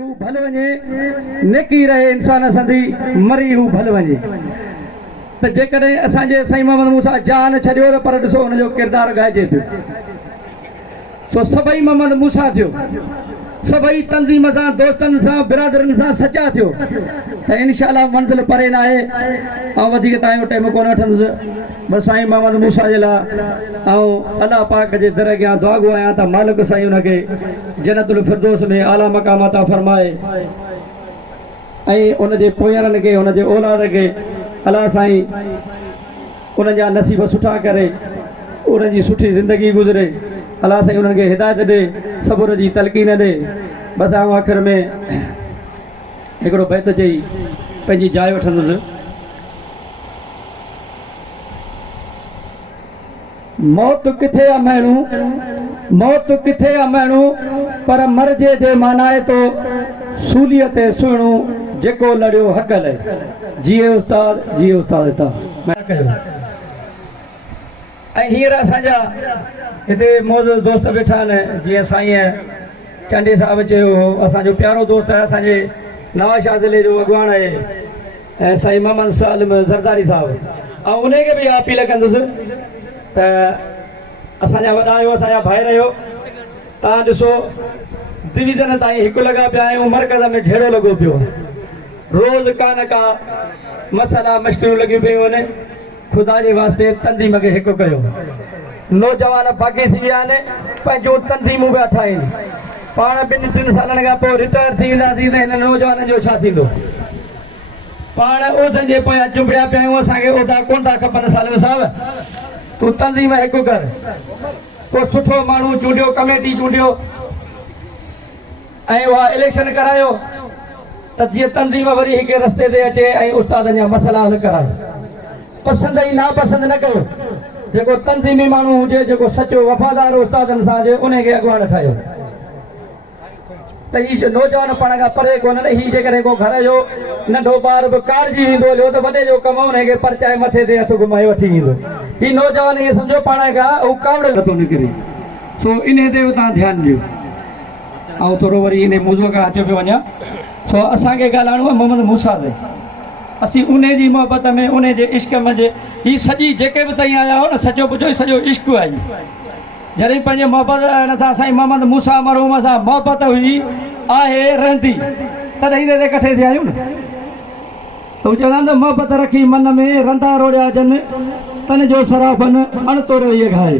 हू भल वञे नेकी रहे इंसान संदी मरी हू भल वञे त जेकॾहिं असांजे साईं मोहम्मद मूसा जान छॾियो त पर ॾिसो हुनजो किरदारु ॻाइजे पियो सो सभई मोहम्मद मूसा थियो सभई तंज़ीम सां दोस्तनि सां बिरादरनि सां सचा थियो त इनशाअल्लाह मंज़िल परे न आहे ऐं वधीक तव्हांजो टाइम कोन वठंदुसि बसि साईं मोहम्मद मूसा जे लाइ ऐं अलाह पाक जे दर अॻियां दुआ गो आहियां त मालिक साईं हुनखे जन्नतुल फिरदौस में आला मक़ाम अता फरमाए ऐं उनजे पोयरनि खे उनजे औलाद खे अलाह साईं उन्हनि जा नसीब सुठा करे उन्हनि जी सुठी ज़िंदगी गुज़रे अलाह साईं उन्हनि खे हिदायत ॾे सबुर जी तलक़ीन ॾे बसि आउं आख़िर में हिकिड़ो बैत चई पंहिंजी जाइ वठंदुसि मौत किथे आहे माण्हू मौत किथे आहे माण्हू पर मरजे जे मानाए तो सूलीअ ते सुहिणो जेको लड़ियो हक़ लाइ जीए उस्ताद हितां ऐं हींअर असांजा हिते मौजूदु दोस्त वेठा आहिनि जीअं साईं चांडे साहिब चयो हो असांजो प्यारो दोस्त आहे असांजे नवाशाह ज़िले जो अॻवान आहे ऐं साईं मोहम्मद सालिम ज़रदारी साहिबु ऐं उनखे बि अपील कंदुसि त असांजा वॾा आहियो असांजा भाइर आहियो तव्हां ॾिसो डिवीज़न ताईं हिकु लॻा पिया आहियूं मर्कज़ में झेड़ो लॻो पियो रोज़ का न का मसाला मश्किलियूं लॻियूं पियूं आहिनि ख़ुदा जे वास्ते तंज़ीम खे हिकु कयो नौजवान बाक़ी थी विया आहिनि पंहिंजूं तंज़ीमूं पिया ठाहिनि पाण 2-3 सालनि खां पोइ रिटायर थी वेंदासीं त हिन नौजवाननि जो छा थींदो पाण उहिदनि जे पोयां चुंबड़िया पिया आहियूं असांखे उहिदा कोन था खपनि सालिम साहिब तूं तंज़ीम हिकु कर को सुठो माण्हू चूंडियो कमेटी चूंडियो ऐं उहा इलेक्शन करायो त जीअं तंज़ीम वरी हिकु रस्ते ते अचे ऐं उस्तादनि जा मसइला हल कराए पसंदि ऐं नापसंदि न कयो जेको तंज़ीमी माण्हू हुजे जेको सचो वफ़ादार उस्तादनि सां हुजे उनखे अॻुवान ठाहियो त हीअ नौजवान पाण खां परे कोन्हनि हीअ जेकॾहिं को घर जो नंढो ॿार बि कारजी वेंदो हलियो त वॾे जो कमु हुनखे परचाए मथे ते हथु घुमाए वठी ईंदो हीअ नौजवान ईअं सम्झो पाण खां उहो कावड़ नथो निकिरे सो इन ते बि तव्हां ध्यानु ॾियो ऐं थोरो वरी इन मौज़ूअ खां हटियो पियो वञा सो असांखे ॻाल्हाइणो आहे मोहम्मद मूसा ते असीं उन जी मोहबत में उन जे इश्क में हीअ सॼी जेके बि ताईं आया हो न सचो पुछो सॼो इश्क आहे जॾहिं पंहिंजे मोहबत सां साईं मोहम्मद मूसा मरहूम सां मोहबत हुई आहे रहंदी तॾहिं हिन ते कठे थिया आहियूं न त हू चवंदा आहिनि त मोहबत रखी मन में रंधा रोड़िया जन तन जो सराफन अण तोड़ इहे घाए